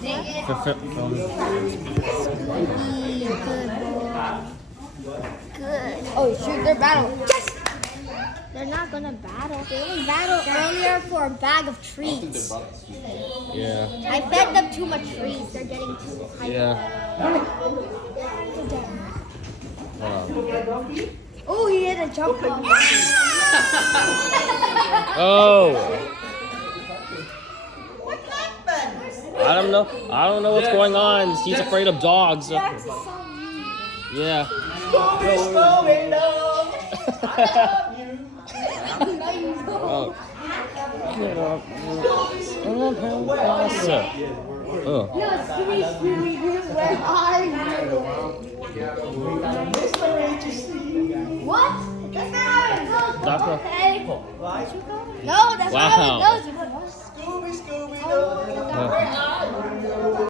Film. Good. Oh shoot, they're battling. Yes! They're not gonna battle. They only battled earlier for a bag of treats. Yeah. I fed them too much treats. They're getting too hyper. Yeah. Oh, he hit a jump ball. Oh. What happened? I don't know. I don't know what's going on. He's afraid of dogs. Yeah. Scooby, Scooby, love. I love you. Oh. Get up. Oh. Where are you? What? That's not how it goes. Doctor. Okay. Right? No, that's not how Wow. it goes. Scooby, Scooby, love.